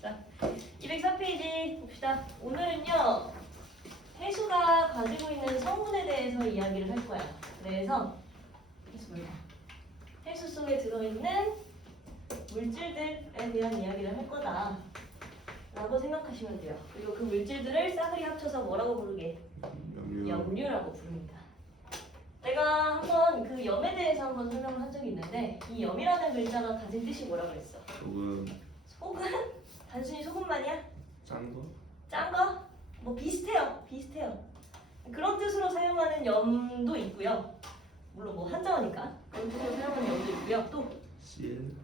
자, 204페이지 봅시다. 오늘은요 해수가 가지고 있는 성분에 대해서 이야기를 할 거야. 그래서 해수 속에 들어있는 물질들에 대한 이야기를 할 거다 라고 생각하시면 돼요. 그리고 그 물질들을 싸그리 합쳐서 뭐라고 부르게? 염류라고 부릅니다. 내가 한번 그 염에 대해서 한번 설명을 한 적이 있는데 이 염이라는 글자가 가진 뜻이 뭐라고 그랬어? 소금. 소금? 단순히 소금만이야? 짠 거? 짠 거? 뭐 비슷해요. 그런 뜻으로 사용하는 염도 있고요. 물론 뭐 한자어니까 그런 뜻으로 사용하는 염도 있고요. 또 실.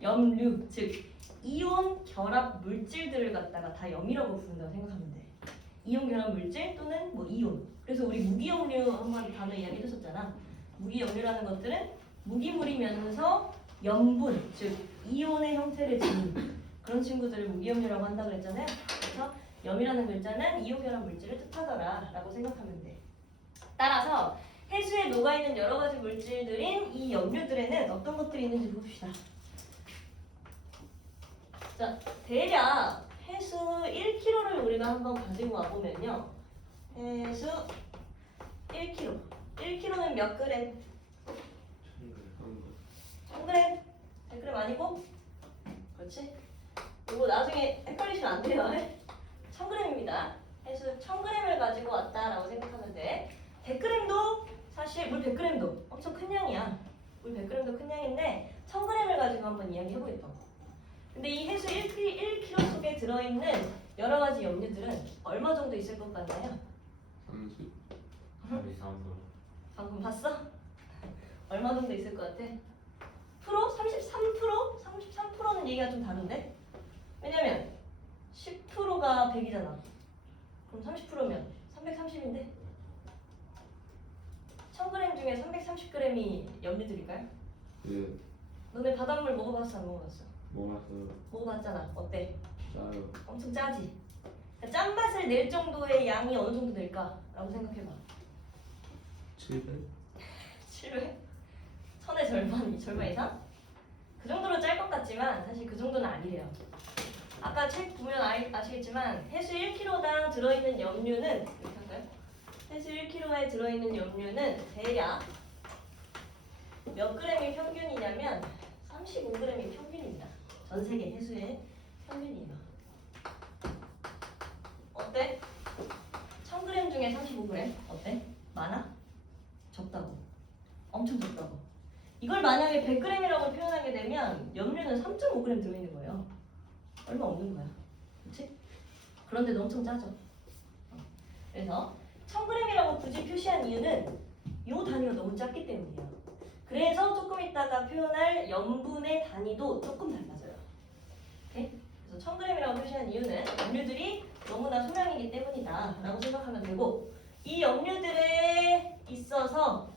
염류, 즉 이온 결합 물질들을 갖다가 다 염이라고 부른다고 생각하면 돼. 이온 결합 물질 또는 뭐 이온. 그래서 우리 무기염류 한번 단어 이야기했었잖아. 무기염류라는 것들은 무기물이면서 염분, 즉 이온의 형태를 지닌 그런 친구들을 무기염류라고 한다 그랬잖아요. 그래서 염이라는 글자는 이온 결합 물질을 뜻하더라라고 생각하면 돼. 따라서 해수에 녹아있는 여러 가지 물질들인 이 염류들에는 어떤 것들이 있는지 봅시다. 자, 대략 해수 1kg를 우리가 한번 가지고 와보면요. 해수 1kg. 1kg는 몇 그램? 1000g. 100g 아니고? 그렇지? 이거 나중에 헷갈리시면 안 돼요. 1000g입니다. 해수 1000g을 가지고 왔다라고 생각하면 돼. 100g도 사실 물 100g도 엄청 큰 양이야. 물 100g도 큰 양인데 1000g을 가지고 한번 이야기해보겠다고. 근데 이 해수 1kg 속에 들어있는 여러 가지 염류들은 얼마 정도 있을 것 같나요? 30. 방금 봤어? 얼마 정도 있을 것 같아? 프로? 33%? 33%는 얘기가 좀 다른데? 왜냐면 10%가 100이잖아. 그럼 30%면 330인데? 1000g 중에 330g이 염류들일까요? 예. 너네 바닷물 먹어봤어 안 먹어봤어? 먹었어요. 먹어봤잖아. 어때? 짜요. 엄청 짜지? 그러니까 짠맛을 낼 정도의 양이 어느 정도 될까라고 생각해봐. 700? 700? 천의 절반 이상? 그 정도로 짤 것 같지만 사실 그 정도는 아니래요. 아까 책 보면 아시겠지만 해수 1kg당 들어있는 염류는 이렇게 할까요? 해수 1kg에 들어있는 염류는 대략 몇 g이 평균이냐면 35g이 평균입니다. 전 세계 해수의 평균이에요. 어때? 1000g 중에 35g 어때? 많아? 적다고. 엄청 적다고. 이걸 만약에 100g이라고 표현하게 되면 염류는 3.5g 들어있는 거예요. 얼마 없는 거야. 그렇지? 그런데도 엄청 짜죠. 그래서 1000g이라고 굳이 표시한 이유는 이 단위가 너무 작기 때문이에요. 그래서 조금 이따가 표현할 염분의 단위도 조금 달라져요. 오케이? 그래서 1000g이라고 표시한 이유는 염류들이 너무나 소량이기 때문이다 라고 생각하면 되고, 이 염류들에 있어서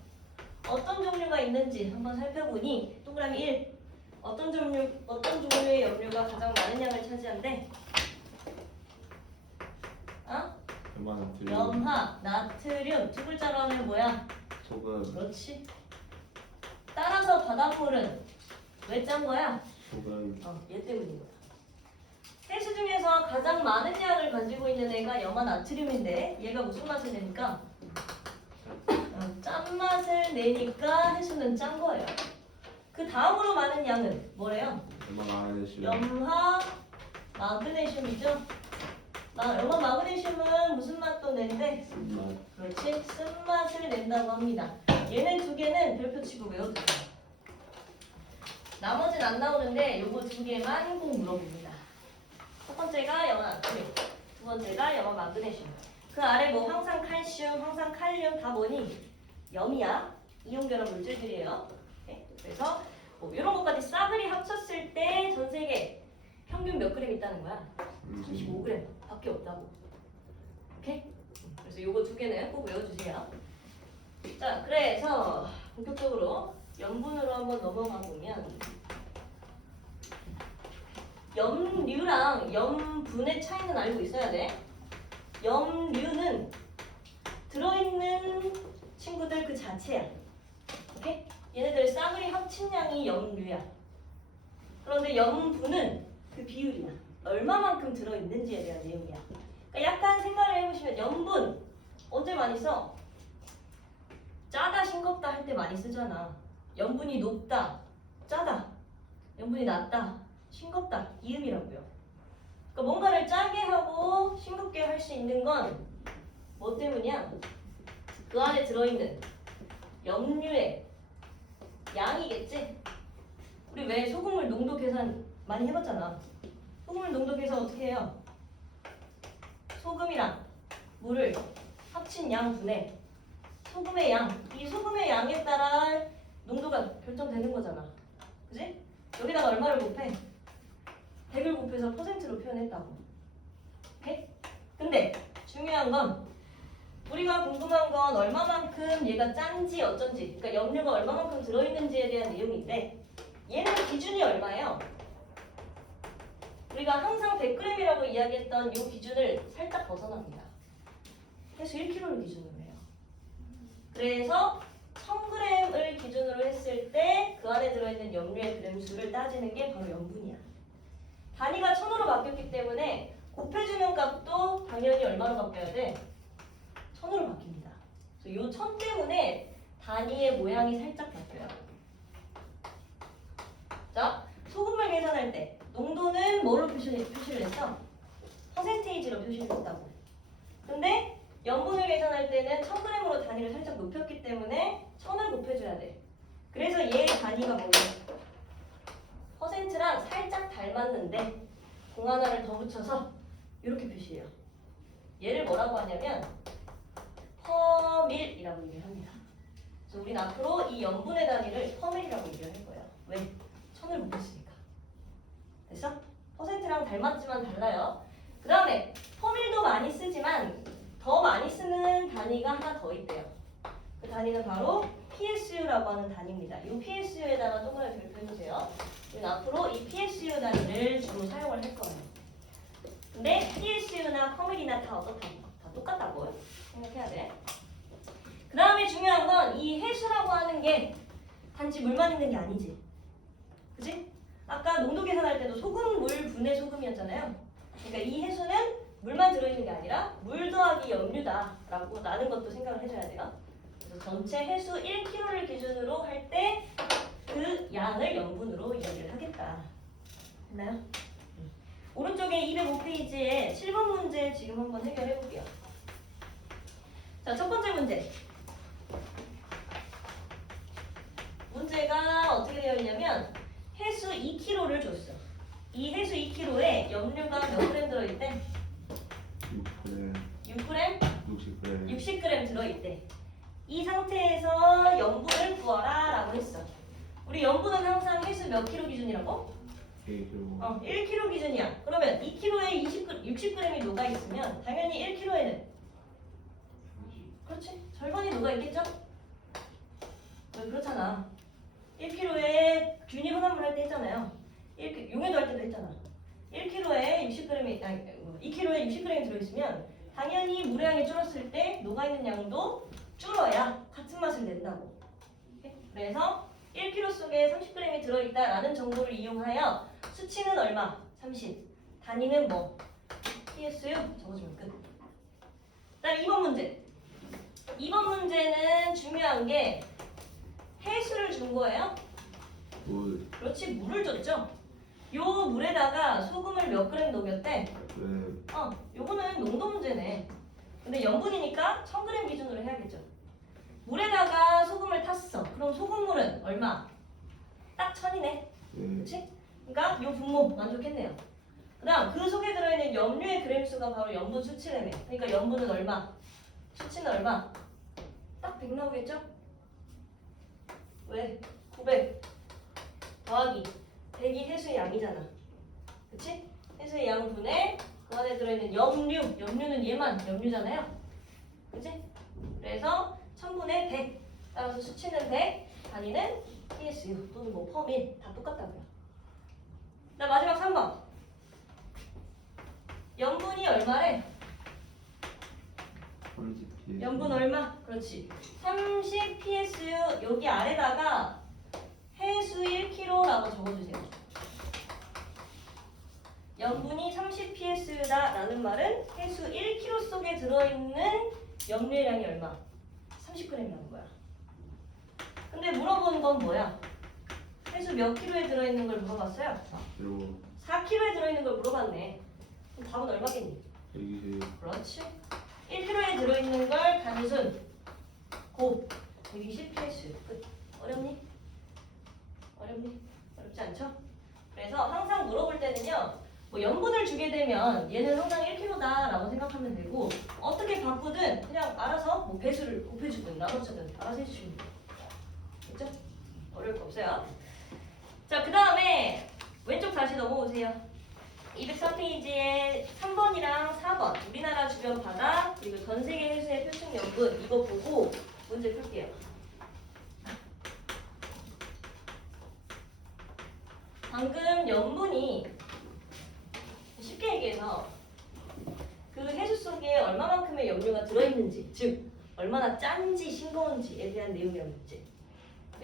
어떤 종류가 있는지 한번 살펴보니 동그라미 1. 어떤 종류의 염류가 가장 많은 양을 차지한대? 염화, 나트륨. 두 글자로 하면 뭐야? 소금. 그렇지. 따라서 바닷물은 왜 짠 거야? 소금. 얘 때문인 거야. 해수 중에서 가장 많은 양을 가지고 있는 애가 염화 나트륨인데 얘가 무슨 맛을 내니까? 짠맛을 내니까 해수는 짠 거예요. 그 다음으로 많은 양은 뭐래요? 염화 마그네슘이죠. 염화 마그네슘은 무슨 맛도 낸대? 쓴맛. 그렇지. 쓴맛을 낸다고 합니다. 얘네 두 개는 별표 치고 외워두세요. 나머지는 안 나오는데 요거 두 개만 꼭 물어봅니다. 첫 번째가 염화 나트륨, 두 번째가 염화 마그네슘. 그 아래 뭐 항상 칼슘, 항상 칼륨 다 뭐니? 염이야. 이온 결합 물질들이에요. 네? 그래서 뭐 이런 것까지 싸그리 합쳤을 때 전 세계 평균 몇 그램 있다는 거야? 35g 밖에 없다고. 오케이? 그래서 요거 두 개는 꼭 외워주세요. 자, 그래서 본격적으로 염분으로 한번 넘어가 보면 염류랑 염분의 차이는 알고 있어야 돼. 염류는 들어있는 친구들 그 자체야. 오케이? 얘네들 싸그리 합친 양이 염류야. 그런데 염분은 그 비율이야. 얼마만큼 들어있는지에 대한 내용이야. 그러니까 약간 생각을 해보시면 염분 언제 많이 써? 짜다 싱겁다 할 때 많이 쓰잖아. 염분이 높다, 짜다. 염분이 낮다, 싱겁다, 이음이라고요. 그러니까 뭔가를 짜게 하고 싱겁게 할 수 있는 건 뭐 때문이야? 그 안에 들어있는 염료의 양이겠지? 우리 왜 소금물 농도 계산 많이 해봤잖아. 소금물 농도 계산 어떻게 해요? 소금이랑 물을 합친 양 분의 소금의 양. 이 소금의 양에 따라 농도가 결정되는 거잖아. 그지? 여기다가 얼마를 곱해? 100을 곱해서 퍼센트로 표현했다고. 오케이? 근데 중요한 건 우리가 궁금한 건 얼마만큼 얘가 짠지 어쩐지, 그러니까 염료가 얼마만큼 들어있는지에 대한 내용인데 얘는 기준이 얼마예요? 우리가 항상 100g이라고 이야기했던 이 기준을 살짝 벗어납니다. 해수 1kg를 기준으로 해요. 그래서 1000g을 기준으로 했을 때 그 안에 들어있는 염료의 그램 수를 따지는 게 바로 염분이야. 단위가 1000으로 바뀌었기 때문에 곱해주는 값도 당연히 얼마로 바뀌어야 돼? 1000으로 바뀝니다. 그래서 이 1000 때문에 단위의 모양이 살짝 바뀌어요. 자, 소금물 계산할 때 농도는 뭐로 표시를 했어? 퍼센테이지로 표시를 했다고. 근데 염분을 계산할 때는 1000g으로 단위를 살짝 높였기 때문에 1000을 곱해줘야 돼. 그래서 얘 단위가 뭐예요? 퍼센트랑 살짝 닮았는데 공 하나를 더 붙여서 이렇게 표시해요. 얘를 뭐라고 하냐면 퍼밀이라고 얘기를 합니다. 그래서 우린 앞으로 이 염분의 단위를 퍼밀이라고 얘기를 할 거예요. 왜? 1000을 곱했으니까. 됐어? 퍼센트랑 닮았지만 달라요. 그 다음에 퍼밀도 많이 쓰지만 더 많이 쓰는 단위가 하나 더 있대요. 그 단위는 바로 PSU라고 하는 단위입니다. 이 PSU에다가 동그라미 별표 해주세요. 우리는 앞으로 이 PSU 단위를 주로 사용을 할 거예요. 근데 PSU나 퍼밀이나 다 어떻다고? 다 똑같다고 생각해야 돼. 그 다음에 중요한 건 이 해수라고 하는 게 단지 물만 있는 게 아니지. 그지? 아까 농도 계산할 때도 소금, 물, 분해 소금이었잖아요. 그러니까 이 해수는 물만 들어있는 게 아니라 물 더하기 염류다라고 나는 것도 생각을 해줘야 돼요. 그래서 전체 해수 1kg를 기준으로 할 때 그 양을 염분으로 이야기를 하겠다. 됐나요? 오른쪽에 205페이지에 7번 문제 지금 한번 해결해 볼게요. 자, 첫 번째 문제. 문제가 어떻게 되어 있냐면 해수 2kg를 줬어. 이 해수 2kg에 염류가 몇 그램 들어있대? 6g, 6g? 60g, 60g 들어있대. 이 상태에서 염분을 구하라 라고 했어. 우리 염분은 항상 해수 몇 킬로 기준이라고? 1kg, 1kg 기준이야. 그러면 2kg에 60g이 녹아있으면 당연히 1kg에는 그렇지? 절반이 녹아있겠죠? 왜 그렇잖아. 1kg에 균일 혼합물 할 때 했잖아요. 용해도 할 때도 했잖아. 1kg에 60g이, 아니 2kg에 60g이 들어있으면 당연히 물의 양이 줄었을 때 녹아있는 양도 줄어야 같은 맛을 낸다고. 그래서 1kg 속에 30g이 들어있다라는 정보를 이용하여 수치는 얼마? 30. 단위는 뭐? PSU 적어주면 끝. 그다음 2번 문제. 2번 문제는 중요한 게 해수를 준 거예요. 물, 그렇지, 물을 줬죠. 요 물에다가 소금을 몇 그램 녹였대? 요거는 농도 문제네. 근데 염분이니까 1000g 기준으로 해야겠죠. 물에다가 소금을 탔어. 그럼 소금물은 얼마? 딱 1000이네. 그렇지? 그러니까 요 분모 만족했네요. 그 다음 그 속에 들어있는 염료의 그램 수가 바로 염분 수치래네. 그러니까 염분은 얼마? 수치는 얼마? 딱 100 나오겠죠? 왜? 900 더하기 100이 해수의 양이잖아. 그치? 해수의 양분에 그 안에 들어있는 염류는 얘만 염류잖아요. 그치? 그래서 1000분의 100 따라서 수치는 100, 단위는 PSU 또는 뭐 퍼밀 다 똑같다고요. 자, 마지막 3번. 염분이 얼마래? 30 염분 얼마? 그렇지. 30 PSU 여기 아래다가 해수 1kg라고 적어주세요. 염분이 30ps다라는 말은 해수 1kg 속에 들어있는 염료량이 얼마? 30g이라는 거야. 근데 물어본 건 뭐야? 해수 몇 킬로에 들어있는 걸 물어봤어요? 그리고 4kg에 들어있는 걸 물어봤네. 그럼 답은 얼마겠니? 120 그렇지. 1kg에 들어있는 걸 단순 곱 120ps. 끝. 어렵니? 어렵니? 어렵지 않죠? 그래서 항상 물어볼 때는요. 뭐 염분을 주게 되면 얘는 항상 1kg다라고 생각하면 되고 어떻게 바꾸든 그냥 알아서 뭐 배수를 곱해주든 나눠주든 알아서 해주시면 돼요. 그렇죠? 어려울 거 없어요. 자, 그 다음에 왼쪽 다시 넘어오세요. 203페이지에 3번이랑 4번 우리나라 주변 바다 그리고 전 세계 해수의 표층 염분 이거 보고 문제 풀게요. 방금 염분이 쉽게 얘기해서 그 해수 속에 얼마만큼의 염료가 들어있는지 즉 얼마나 짠지 싱거운지에 대한 내용이었지.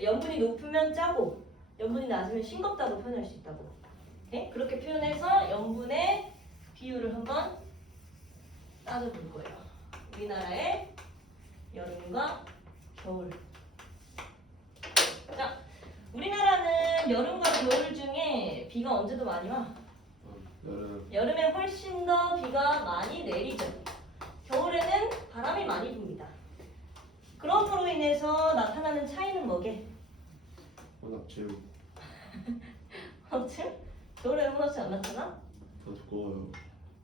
염분이 높으면 짜고 염분이 낮으면 싱겁다고 표현할 수 있다고. 오케이? 그렇게 표현해서 염분의 비율을 한번 따져볼 거예요. 우리나라의 여름과 겨울. 자, 우리나라는 여름과 겨울 중에 비가 언제 더 많이 와? 여름 여름에 훨씬 더 비가 많이 내리죠. 겨울에는 바람이 많이 붑니다. 그럼으로 인해서 나타나는 차이는 뭐게? 혼합체육 아무튼 겨울에는 혼합체 안 나타나? 더 두꺼워요.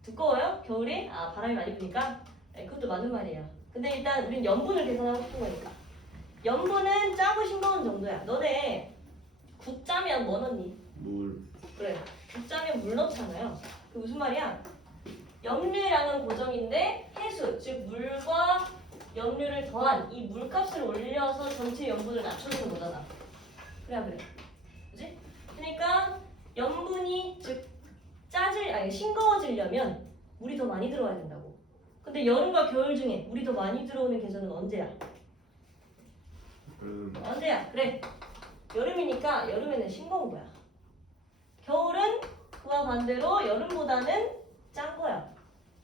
두꺼워요? 겨울이? 아 바람이 많이 부니까? 네, 그것도 맞는 말이에요. 근데 일단 우린 염분을 계산하고 싶은 거니까 염분은 짜고 싱거운 정도야. 너네 국 짜면 뭐 넣니? 물 그래 국 짜면 물 넣잖아요. 그 무슨 말이야? 염료량은 고정인데 해수 즉 물과 염료를 더한 이 물값을 올려서 전체 염분을 낮춰주는 거잖아. 그래 그래 그지? 그러니까 염분이 즉 싱거워지려면 물이 더 많이 들어와야 된다고. 근데 여름과 겨울 중에 물이 더 많이 들어오는 계절은 언제야? 언제야? 그래 여름이니까 여름에는 싱거운 거야. 겨울은 그와 반대로 여름보다는 짠 거야.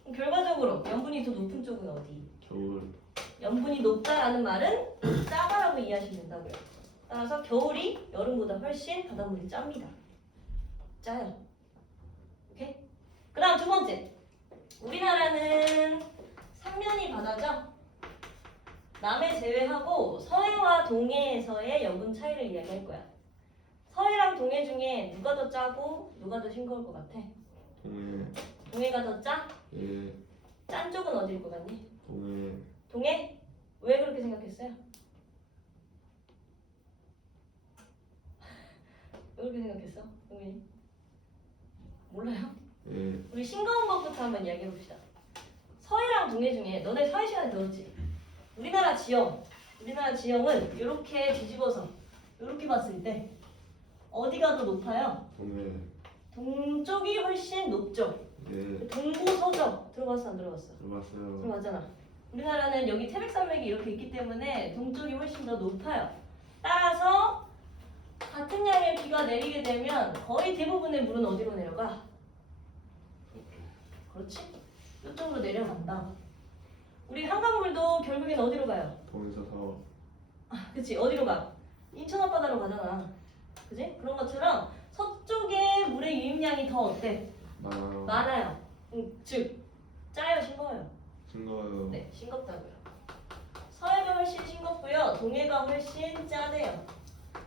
그럼 결과적으로 염분이 더 높은 쪽은 어디? 겨울 염분이 높다라는 말은 짜다라고 이해하시면 된다고요. 따라서 겨울이 여름보다 훨씬 바닷물이 짭니다. 짜요. 오케이? 그 다음 두 번째. 우리나라는 삼면이 바다죠? 남해 제외하고 서해와 동해에서의 염분 차이를 이야기할 거야. 서해랑 동해 중에 누가 더 짜고 누가 더 싱거울 것 같아? 동해 동해가 더 짜? 예 짠 쪽은 어디일 것 같니? 동해 동해? 왜 그렇게 생각했어요? 왜 그렇게 생각했어? 동현이? 몰라요? 예 우리 싱거운 것부터 한번 이야기해 봅시다. 서해랑 동해 중에 너네 서해 시간에 들었지? 우리나라 지형은 이렇게 뒤집어서 이렇게 봤을 때 어디가 더 높아요? 동해 동쪽이 훨씬 높죠? 예 동고서적 들어봤어 안 들어봤어? 들어봤어요. 들어봤잖아. 우리나라는 여기 태백산맥이 이렇게 있기 때문에 동쪽이 훨씬 더 높아요. 따라서 같은 양의 비가 내리게 되면 거의 대부분의 물은 어디로 내려가? 그렇지? 이쪽으로 내려간다. 우리 한강물도 결국엔 어디로 가요? 동에서 그치? 어디로 가? 인천 앞바다로 가잖아. 그지? 그런 것처럼 서쪽의 물의 유입량이 더 어때? 많아요. 많아요. 즉 짜요 싱거워요? 싱거워요. 네, 싱겁다고요. 서해가 훨씬 싱겁고요. 동해가 훨씬 짜대요.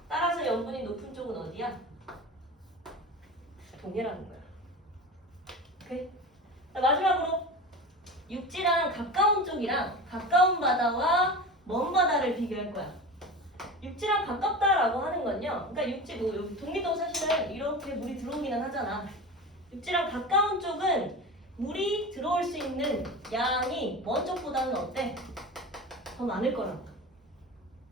따라서 염분이 높은 쪽은 어디야? 동해라는 거야. 오케이? 자, 마지막으로 육지랑 가까운 쪽이랑 가까운 바다와 먼 바다를 비교할 거야. 육지랑 가깝다라고 하는 건요. 그러니까 육지 뭐 여기 동리도 사실은 이렇게 물이 들어오기는 하잖아. 육지랑 가까운 쪽은 물이 들어올 수 있는 양이 먼 쪽보다는 어때? 더 많을 거라고.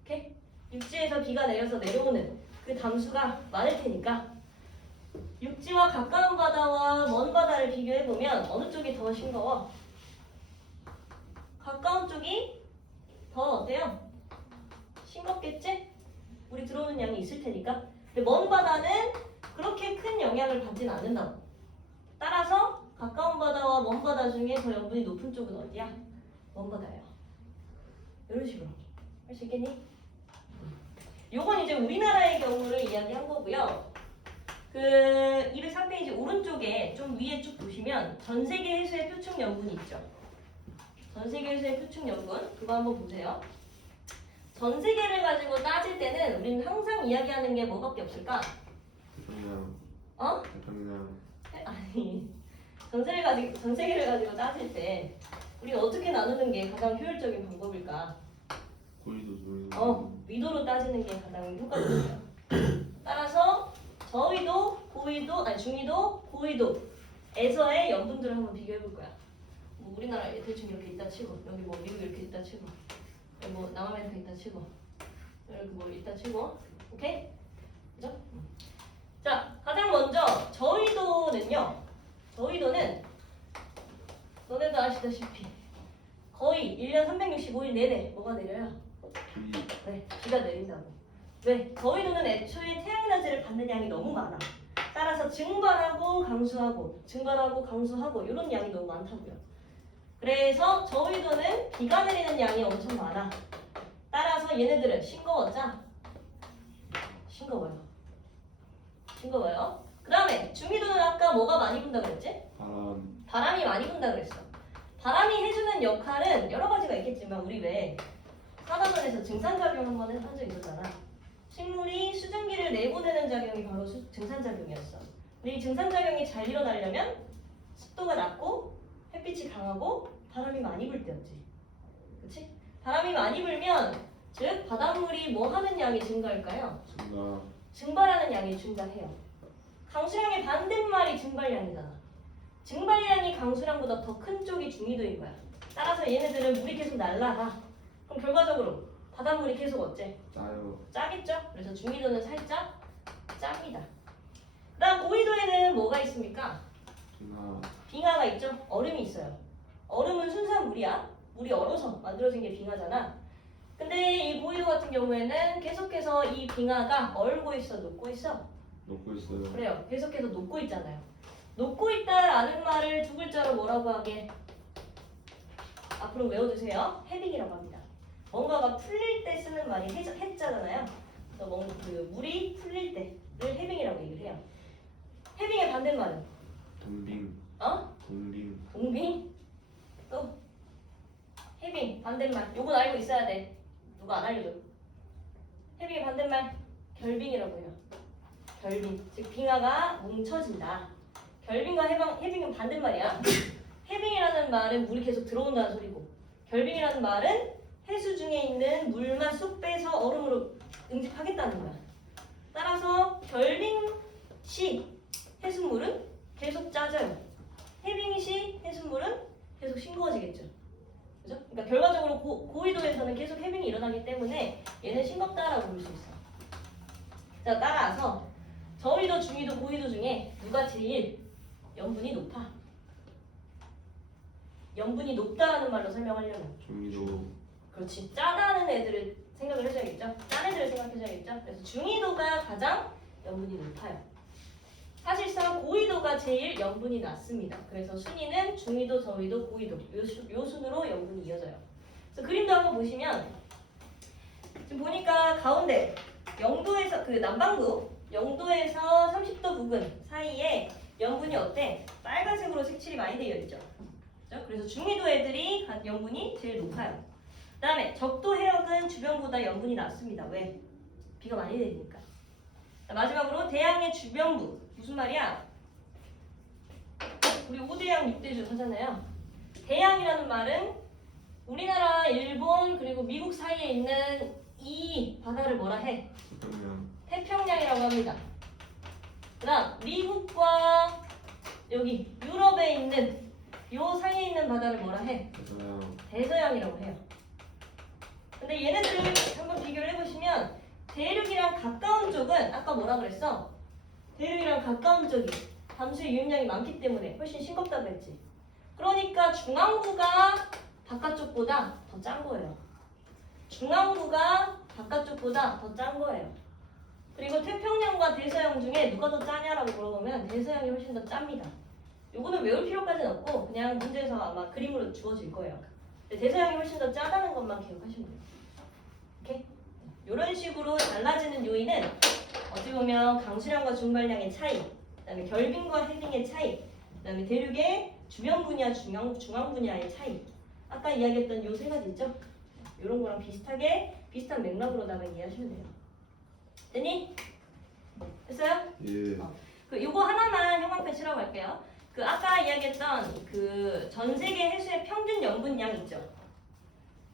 오케이? 육지에서 비가 내려서 내려오는 그 담수가 많을 테니까 육지와 가까운 바다와 먼 바다를 비교해보면 어느 쪽이 더 싱거워? 가까운 쪽이 더 어때요? 싱겁겠지? 물이 들어오는 양이 있을 테니까. 근데 먼 바다는 그렇게 큰 영향을 받지는 않는다고. 따라서 가까운 바다와 먼 바다 중에 더 염분이 높은 쪽은 어디야? 먼 바다예요. 이런 식으로 할 수 있겠니? 요건 이제 우리나라의 경우를 이야기한 거고요. 그 203페이지 오른쪽에 좀 위에 쭉 보시면 전 세계 해수의 표충 염분이 있죠. 전 세계 해수의 표충 염분 그거 한번 보세요. 전 세계를 가지고 따질 때는 우리는 항상 이야기하는 게 뭐밖에 없을까? 태평양. 어? 태평양. 아니 전 세계를 가지고 따질 때 우리 어떻게 나누는 게 가장 효율적인 방법일까? 고리도 조리도. 위도로 따지는 게 가장 효과적이에요. 따라서 저위도, 고위도, 아니 중위도, 고위도에서의 염분들을 한번 비교해 볼 거야. 뭐 우리나라에 대충 이렇게 있다 치고 여기 뭐 미국 이렇게 있다 치고 여기 뭐 남아메리카 있다 치고 여기 뭐 있다 치고 오케이? 그죠? 자 가장 먼저 저위도는요. 저위도는 너네도 아시다시피 거의 1년 365일 내내 뭐가 내려요? 비. 네, 비가 내린다고. 왜? 저희도는 애초에 태양에너지를 받는 양이 너무 많아. 따라서 증발하고 강수하고 증발하고 강수하고 이런 양이 너무 많다고요. 그래서 저희도는 비가 내리는 양이 엄청 많아. 따라서 얘네들은 싱거워져? 싱거워요. 싱거워요. 그 다음에 중위도는 아까 뭐가 많이 분다 그랬지? 바람. 바람이 많이 분다 그랬어. 바람이 해주는 역할은 여러 가지가 있겠지만 우리 왜 사단원에서 증산작용 한번 한 적 있었잖아. 식물이 수증기를 내보내는 작용이 바로 증산작용이었어. 근데 이 증산작용이 잘 일어나려면 습도가 낮고 햇빛이 강하고 바람이 많이 불 때였지. 그치? 바람이 많이 불면 즉 바닷물이 뭐 하는 양이 증가할까요? 증가. 증발하는 양이 증가해요. 강수량의 반대말이 증발량이잖아. 증발량이 강수량보다 더 큰 쪽이 중위도인 거야. 따라서 얘네들은 물이 계속 날라가. 그럼 결과적으로 바닷물이 계속 어째? 짜요. 짜겠죠? 그래서 중위도는 살짝 짭니다. 그다음 고위도에는 뭐가 있습니까? 빙하. 빙하가 있죠? 얼음이 있어요. 얼음은 순수한 물이야. 물이 얼어서 만들어진 게 빙하잖아. 근데 이 고위도 같은 경우에는 계속해서 이 빙하가 얼고 있어, 녹고 있어? 녹고 있어요. 그래요. 계속해서 녹고 있잖아요. 녹고 있다라는 말을 두 글자로 뭐라고 하게? 앞으로 외워두세요. 해빙이라고 합니다. 뭔가가 풀릴 때 쓰는 말이 해자잖아요. 그래서 뭔가 그 물이 풀릴 때를 해빙이라고 얘기를 해요. 해빙의 반대말은? 동빙. 어? 동빙. 동빙? 또? 해빙 반대말. 요건 알고 있어야 돼. 누가 안 알려줘. 해빙의 반대말 결빙이라고 해요. 결빙. 즉 빙하가 뭉쳐진다. 결빙과 해빙은 반대말이야. 해빙이라는 말은 물이 계속 들어온다는 소리고 결빙이라는 말은 해수 중에 있는 물만 쏙 빼서 얼음으로 응집하겠다는 거야. 따라서 결빙 시 해수물은 계속 짜져요. 해빙 시 해수물은 계속 싱거워지겠죠. 그죠? 그러니까 결과적으로 고위도에서는 계속 해빙이 일어나기 때문에 얘는 싱겁다라고 볼 수 있어. 자, 따라서 저위도, 중위도, 고위도 중에 누가 제일 염분이 높아? 염분이 높다라는 말로 설명하려면 중위도. 그렇지. 짜다는 애들을 생각을 해줘야겠죠. 짠 애들을 생각해줘야겠죠. 그래서 중위도가 가장 염분이 높아요. 사실상 고위도가 제일 염분이 낮습니다. 그래서 순위는 중위도, 저위도, 고위도 요 순으로 염분이 이어져요. 그래서 그림도 한번 보시면 지금 보니까 가운데 영도에서 그 남반구 영도에서 30도 부근 사이에 염분이 어때? 빨간색으로 색칠이 많이 되어 있죠. 그렇죠? 그래서 중위도 애들이 염분이 제일 높아요. 그 다음에 적도 해역은 주변보다 염분이 낮습니다. 왜? 비가 많이 내리니까. 자, 마지막으로 대양의 주변부. 무슨 말이야? 우리 5대양 6대주 하잖아요. 대양이라는 말은 우리나라, 일본, 그리고 미국 사이에 있는 이 바다를 뭐라 해? 태평양. 태평양이라고 합니다. 그 다음 미국과 여기 유럽에 있는 요 사이에 있는 바다를 뭐라 해? 대서양. 대서양이라고 해요. 근데 얘네들을 한번 비교를 해보시면 대륙이랑 가까운 쪽은 아까 뭐라 그랬어? 대륙이랑 가까운 쪽이 담수의 유입량이 많기 때문에 훨씬 싱겁다고 했지. 그러니까 중앙부가 바깥쪽보다 더 짠 거예요. 중앙부가 바깥쪽보다 더 짠 거예요. 그리고 태평양과 대서양 중에 누가 더 짜냐라고 물어보면 대서양이 훨씬 더 짭니다. 요거는 외울 필요까지는 없고 그냥 문제에서 아마 그림으로 주어질 거예요. 근데 대서양이 훨씬 더 짜다는 것만 기억하시면 돼요. 오케이? 이런 식으로 달라지는 요인은 어찌 보면 강수량과 중발량의 차이, 그다음에 결빙과 해빙의 차이, 그다음에 대륙의 주변 분야, 중앙 분야의 차이. 아까 이야기했던 요 세 가지 있죠? 이런 거랑 비슷한 맥락으로다가 이해하시면 돼요. 됐니? 됐어요? 예. 그 요거 하나만 형광펜 칠하고 갈게요. 그 아까 이야기했던 그 전 세계 해수의 평균 염분량 있죠?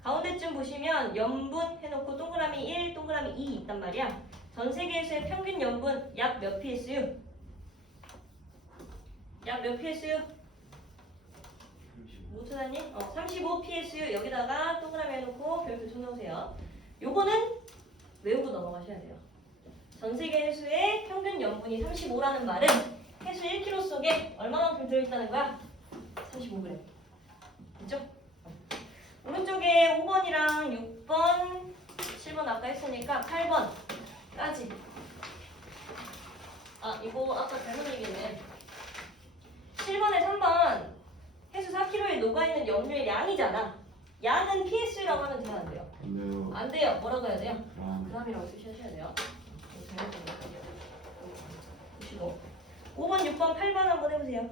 가운데쯤 보시면 염분 해놓고 동그라미 1, 동그라미 2 있단 말이야. 전 세계 해수의 평균 염분 약 몇 PSU? 약 몇 PSU? 못 찾았니? 35 PSU 여기다가 동그라미 해놓고 별표 쳐놓으세요. 요거는 외우고 넘어가셔야 돼요. 전 세계 해수의 평균 염분이 35라는 말은 해수 1kg 속에 얼마만큼 들어있다는 거야? 35g. 됐죠? 오른쪽에 5번이랑 6번, 7번 아까 했으니까 8번까지. 아, 이거 아까 잘못 얘기했네. 7번에 3번 해수 4kg에 녹아있는 염료의 양이잖아. 양은 PS라고 하면 돼요, 안 돼요? 안 돼요. 안 돼요. 뭐라고 해야 돼요? 아, 그람이라고 쓰셔야 돼요. 보시고 5번, 6번, 8번 한번 해보세요.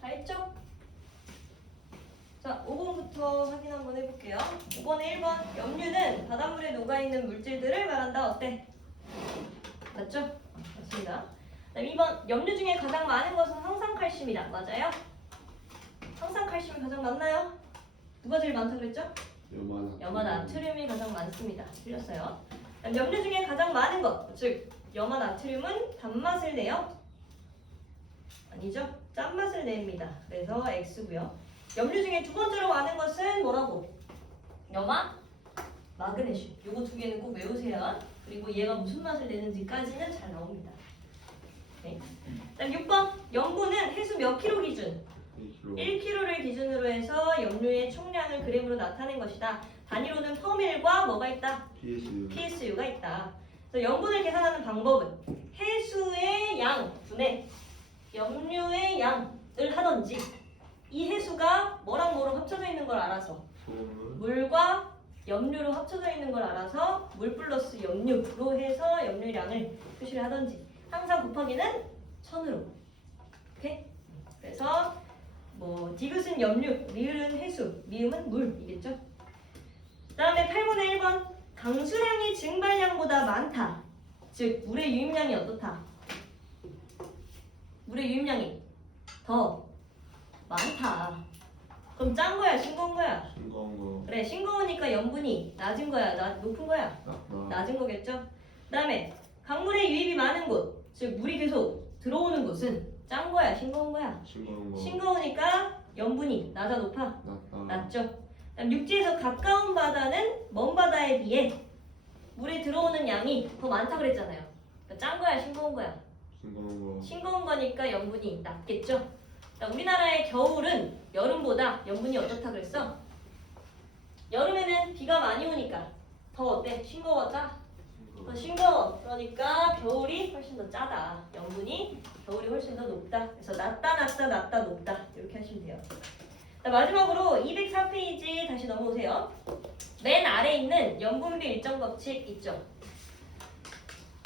다 했죠? 자, 5번부터 확인 한번 해볼게요. 5번에 1번 염류는 바닷물에 녹아있는 물질들을 말한다. 어때? 맞죠? 맞습니다. 그다음 2번 염류 중에 가장 많은 것은 황산칼슘이다. 맞아요? 황산칼슘이 가장 많나요? 누가 제일 많다고 그랬죠? 염화나트륨이 가장 많습니다. 틀렸어요. 그다음 염류 중에 가장 많은 것, 즉 염화나트륨은 단맛을 내요? 아니죠? 짠맛을 냅니다. 그래서 X고요. 염류 중에 두 번째로 많은 것은 뭐라고? 염화, 마그네슘. 요거 두 개는 꼭 외우세요. 그리고 얘가 무슨 맛을 내는지까지는 잘 나옵니다. 네. 그다음 6번 염분은 해수 몇 킬로 기준? 1kg를 기준으로 해서 염류의 총량을 그램으로 나타낸 것이다. 단위로는 퍼밀과 뭐가 있다? PSU가 있다. 그래서 염분을 계산하는 방법은 해수의 양 분의 염류의 양을 하던지 이 해수가 뭐랑 뭐로 합쳐져 있는 걸 알아서 물과 염류로 합쳐져 있는 걸 알아서 물 플러스 염류로 해서 염류량을 표시를 하던지 항상 곱하기는 1000으로. 오케이? 그래서 디귿은 염류, 리을은 해수, 미음은 물이겠죠? 그 다음에 8번의 1번 강수량이 증발량보다 많다. 즉 물의 유입량이 어떻다? 물의 유입량이 더 많다. 그럼 짠 거야, 싱거운 거야? 싱거운 거. 그래, 싱거우니까 염분이 낮은 거야, 높은 거야? 낮다. 낮은 거겠죠? 그 다음에 강물의 유입이 많은 곳, 즉 물이 계속 들어오는 곳은 짠 거야, 싱거운 거야? 싱거운 거. 싱거우니까 염분이 낮아, 높아? 낮다. 낮죠? 그다음 육지에서 가까운 바다는 먼 바다에 비해 물에 들어오는 양이 더 많다 그랬잖아요. 그러니까 짠 거야, 싱거운 거야? 싱거운 거. 싱거운 거니까 염분이 낮겠죠? 그러니까 우리나라의 겨울은 여름보다 염분이 어떻다 그랬어? 여름에는 비가 많이 오니까 더 어때? 싱거워, 짜? 더 싱거워. 그러니까 겨울이 훨씬 더 짜다. 염분이 겨울이 훨씬 더 높다. 그래서 낮다, 낮다, 낮다, 높다. 이렇게 하시면 돼요. 자, 마지막으로 204페이지 다시 넘어오세요. 맨 아래 있는 염분비 일정 법칙 있죠?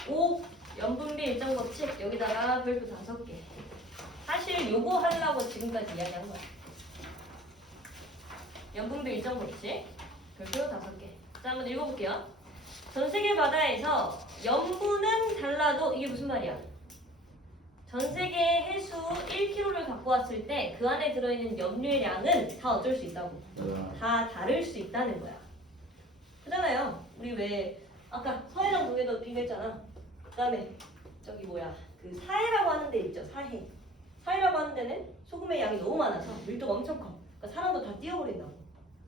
5. 염분비 일정 법칙 여기다가 별표 5개. 사실 요거 하려고 지금까지 이야기한 거야. 염분비 일정 법칙 별표 5개. 자, 한번 읽어볼게요. 전 세계 바다에서 염분은 달라도 이게 무슨 말이야? 전 세계 해수 1kg를 갖고 왔을 때 그 안에 들어있는 염류의 양은 다 어쩔 수 있다고? 다 다를 수 있다는 거야. 그잖아요. 우리 왜 아까 서해랑 동해도 비교했잖아. 그다음에 저기 뭐야 그 사해라고 하는 데 있죠. 사해. 사해라고 하는 데는 소금의 양이 너무 많아서 밀도가 엄청 커. 그러니까 사람도 다 뛰어버린다고.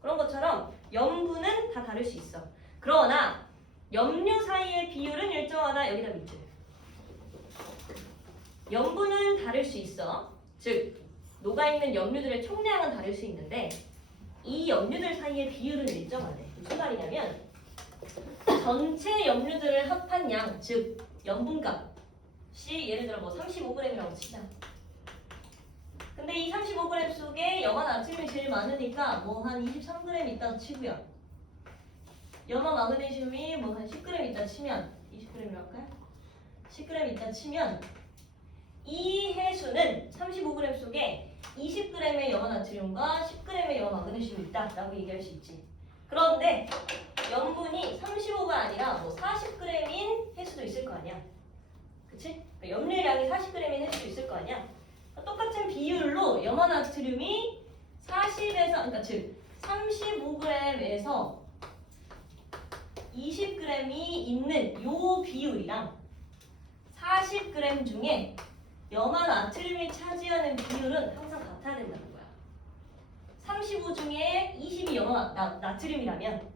그런 것처럼 염분은 다 다를 수 있어. 그러나 염류 사이의 비율은 일정하다. 여기다 밑줄. 염분은 다를 수 있어. 즉 녹아있는 염류들의 총량은 다를 수 있는데 이 염류들 사이의 비율은 일정하대. 무슨 말이냐면 전체 염류들을 합한 양, 즉 염분값이 예를 들어 뭐 35g이라고 치자. 근데 이 35g 속에 염화 나트륨이 제일 많으니까 뭐 한 23g 있다고 치고요. 염화 마그네슘이 뭐 한 10g 있다 치면 20g이라고 할까요? 10g 있다 치면 이 해수는 35g 속에 20g의 염화 나트륨과 10g의 염화 마그네슘이 있다라고 얘기할 수 있지. 그런데 염분이 35가 아니라 뭐 40g인 해수도 있을 거 아니야. 그치? 그러니까 염류량이 40g인 해수도 있을 거 아니야. 그러니까 똑같은 비율로 염화 나트륨이 40에서 그러니까 즉 35g에서 20g이 있는 요 비율이랑 40g 중에 염화 나트륨이 차지하는 비율은 항상 같아야 된다는 거야. 35 중에 20이 염화 나트륨이라면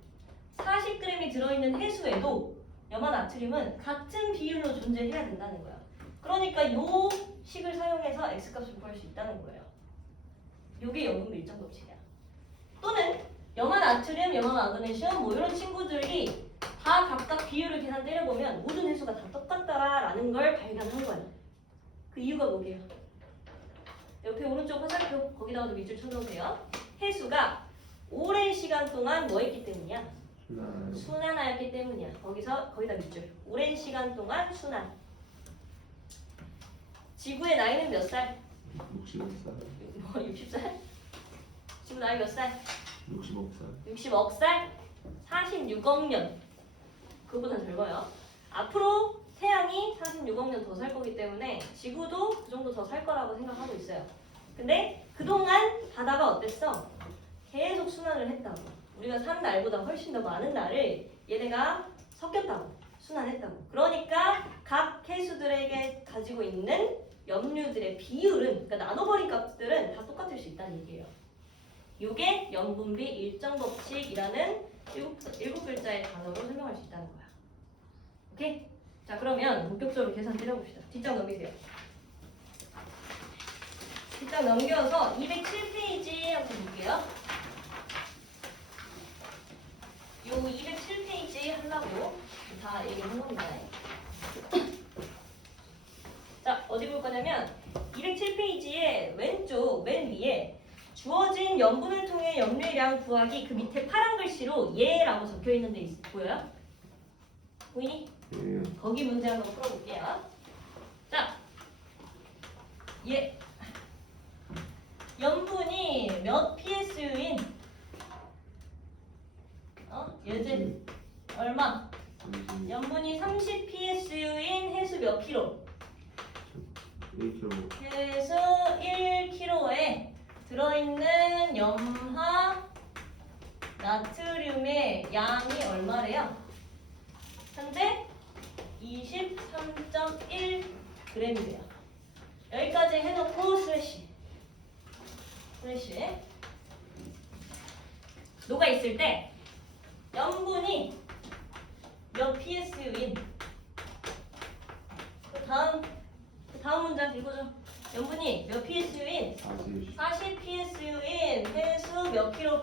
40g이 들어있는 해수에도 염화 나트륨은 같은 비율로 존재해야 된다는 거야. 그러니까 요 식을 사용해서 X값을 구할 수 있다는 거예요. 요게 염분비 일정 법칙이야. 또는 염화 나트륨, 염화 마그네슘 뭐 이런 친구들이 다 각각 비율을 계산 때려보면 모든 해수가 다 똑같다라는 걸 발견한 거야. 그 이유가 뭐게요? 옆에 오른쪽 화살표 거기다가도 밑줄 쳐놓으세요. 해수가 오랜 시간 동안 뭐 했기 때문이야? 순환하였기 때문이야. 거기다 밑줄. 오랜 시간 동안 순환. 지구의 나이는 몇 살? 60살. 뭐 60살? 지구 나이 몇 살? 60살. 60억 살? 46억 년. 그거보다 적어요. 앞으로 태양이 46억 년 더 살 거기 때문에 지구도 그 정도 더 살 거라고 생각하고 있어요. 근데 그동안 바다가 어땠어? 계속 순환을 했다고. 우리가 사는 날보다 훨씬 더 많은 날을 얘네가 섞였다고. 순환했다고. 그러니까 각 해수들에게 가지고 있는 염류들의 비율은, 그러니까 나눠버린 값들은 다 똑같을 수 있다는 얘기예요. 이게 염분비 일정 법칙이라는 7글자의 단어로 설명할 수 있다는 거야. 오케이? 자, 그러면 본격적으로 계산 때려봅시다. 뒷장 넘기세요. 뒷장 넘겨서 207페이지 한번 볼게요. 요 207페이지 하려고 다 얘기한 겁니다. 자, 어디 볼 거냐면 207페이지의 왼쪽 맨 위에 주어진 염분을 통해 염류량 구하기 그 밑에 파란 글씨로 예라고 적혀 있는 데 보여요? 보이니? 거기 문제 한번 풀어볼게요. 자, 염분이 몇 PSU인 예제 얼마? 30 염분이 30 PSU인 해수 몇 킬로? 1kg 해수 1kg에 들어있는 염화 나트륨의 양이 얼마래요? 현재 23.1g이래요. 여기까지 해놓고 슬래시 녹아 있을 때 염분이 몇 PSU인 다음 문장 읽어줘. 염분이 몇 PSU인 40 PSU인 해수 몇 킬로?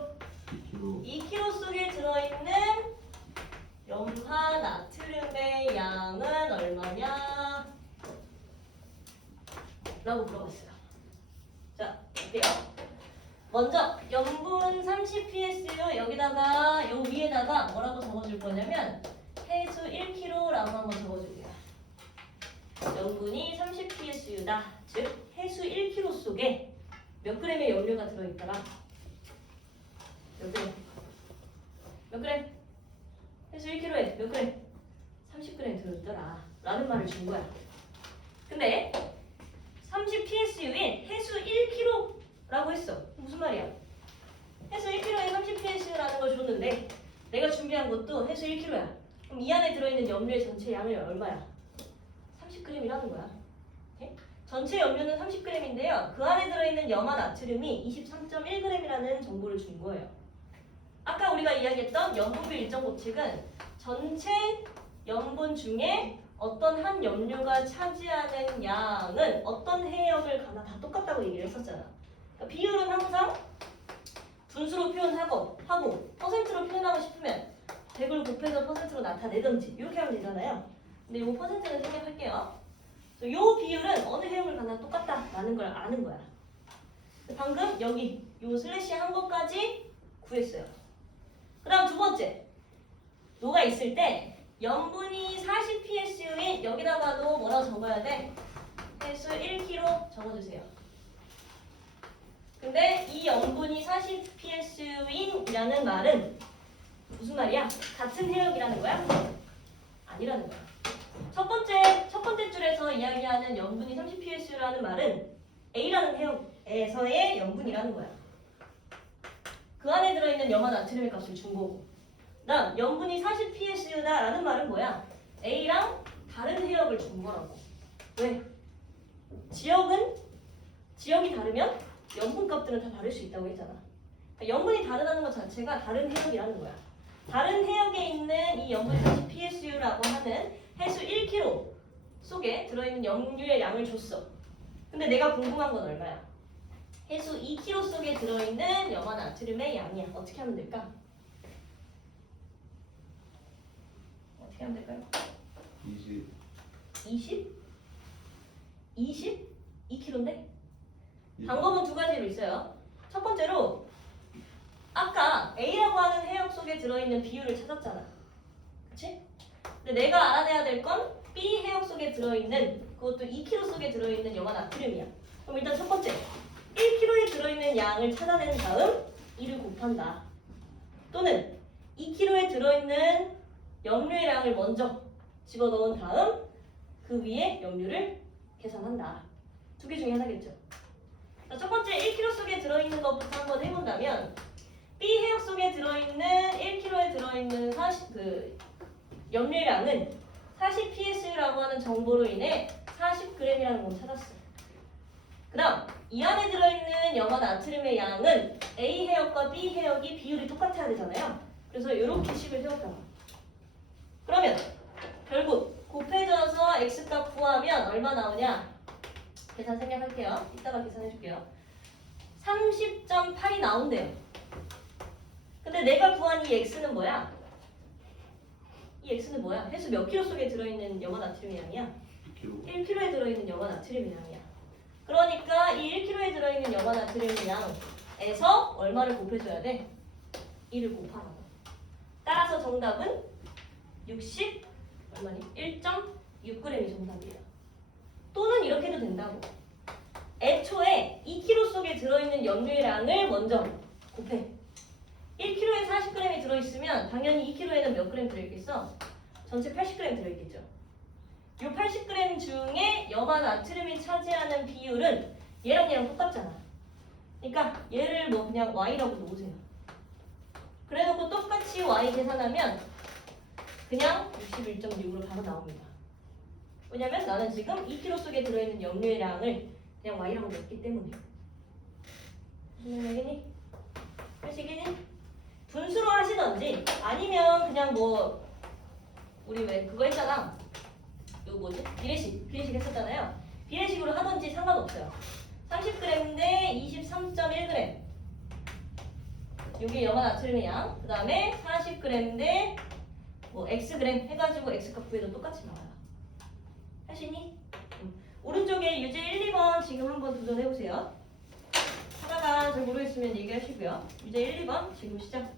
2kg 2kg 속에 들어있는 염화 나트륨의 양은 얼마냐? 라고 물어봤어요. 자, 어때요? 먼저 염분 30PSU 여기다가 요 위에다가 뭐라고 적어줄 거냐면 해수 1kg라고 한번 적어줄게요. 염분이 30PSU다. 즉 해수 1kg 속에 몇 그램의 염료가 들어있더라? 몇 그램? 몇 그램? 해수 1kg에 몇 그램? 30g 들어있더라 라는 말을 준 거야. 근데 30PSU인 해수 1kg라고 했어. 무슨 말이야? 해수 1kg에 30PSU라는 걸 줬는데 내가 준비한 것도 해수 1kg야. 그럼 이 안에 들어있는 염료의 전체 양이 얼마야? 30g이라는 거야. 오케이? 전체 염료는 30g인데요. 그 안에 들어있는 염화 나트륨이 23.1g이라는 정보를 준 거예요. 아까 우리가 이야기했던 염분비 일정 법칙은 전체 염분 중에 어떤 한 염료가 차지하는 양은 어떤 해역을 가나 다 똑같다고 얘기를 했었잖아. 그러니까 비율은 항상 분수로 표현하고 퍼센트로 표현하고 싶으면 100을 곱해서 퍼센트로 나타내든지 이렇게 하면 되잖아요. 근데 이 퍼센트는 생략할게요. 이 비율은 어느 해역을 가나 똑같다라는 걸 아는 거야. 방금 여기 이 슬래시 한 것까지 구했어요. 그 다음 두 번째, 녹아 있을 때 염분이 40PSU인 여기다가도 뭐라고 적어야 돼? 해수 1kg 적어주세요. 근데 이 염분이 40PSU인이라는 말은 무슨 말이야? 같은 해역이라는 거야? 아니라는 거야. 첫 번째 줄에서 이야기하는 염분이 30PSU라는 말은 A라는 해역에서의 염분이라는 거야. 그 안에 들어있는 염화 나트륨의 값을 준 거고. 그다음 염분이 40PSU다라는 말은 뭐야? A랑 다른 해역을 준 거라고. 왜? 지역이 다르면 염분 값들은 다 다를 수 있다고 했잖아. 그러니까 염분이 다르다는 것 자체가 다른 해역이라는 거야. 다른 해역에 있는 이 염분 40PSU라고 하는 해수 1kg 속에 들어있는 염료의 양을 줬어. 근데 내가 궁금한 건 얼마야? 해수 2kg 속에 들어있는 염화 나트륨의 양이야. 어떻게 하면 될까? 어떻게 하면 될까요? 20? 2kg인데? 방법은 두 가지로 있어요. 첫 번째로 아까 A라고 하는 해역 속에 들어있는 비율을 찾았잖아. 그치? 근데 내가 알아내야 될 건 B 해역 속에 들어있는 그것도 2kg 속에 들어있는 염화 나트륨이야. 그럼 일단 첫 번째 1kg에 들어있는 양을 찾아낸 다음 2를 곱한다. 또는 2kg에 들어있는 염료의 양을 먼저 집어넣은 다음 그 위에 염료를 계산한다. 두 개 중에 하나겠죠. 자, 첫 번째 1kg 속에 들어있는 것부터 한번 해본다면 B 해역 속에 들어있는 1kg에 들어있는 염료의 양은 40PSU라고 하는 정보로 인해 40g이라는 걸 찾았어. 그 다음 이 안에 들어있는 염화 나트륨의 양은 A 해역과 B 해역이 비율이 똑같아야 되잖아요. 그래서 이렇게 식을 세웠다. 그러면 결국 곱해져서 X값 구하면 얼마 나오냐? 계산 생략할게요. 이따가 계산해줄게요. 30.8이 나온대요. 근데 내가 구한 이 X는 뭐야? 이 X는 뭐야? 해수 몇 킬로 속에 들어있는 염화 나트륨의 양이야? 1kg에 들어있는 염화 나트륨의 양이야. 그러니까 이 1kg에 들어있는 염화 나트륨의 양에서 얼마를 곱해줘야 돼? 2를 곱하라고. 따라서 정답은 1.6g이 정답이에요. 또는 이렇게 해도 된다고. 애초에 2kg 속에 들어있는 염료량을 먼저 곱해. 1kg에 40g이 들어있으면 당연히 2kg에는 몇 g 들어있겠어? 전체 80g 들어있겠죠. 이 80g 중에 염화 나트륨이 차지하는 비율은 얘랑 똑같잖아. 그러니까 얘를 뭐 그냥 y라고 놓으세요. 그래놓고 똑같이 y 계산하면 그냥 61.6으로 바로 나옵니다. 왜냐면 나는 지금 2kg 속에 들어있는 염료량을 그냥 y라고 냈기 때문에. 무슨 생각이니? 표시기니? 분수로 하시던지 아니면 그냥 뭐 우리 왜 그거 했잖아. 이거 뭐지? 비례식 했었잖아요. 비례식으로 하던지 상관없어요. 30g 대 23.1g. 이게 염화 나트륨의 양. 그 다음에 40g 대 뭐 xg 해가지고 x값 구해도 똑같이 나와요. 하시니? 오른쪽에 유제 1, 2번 지금 한번 도전해보세요. 하다가 잘 모르겠으면 얘기하시고요. 유제 1, 2번 지금 시작.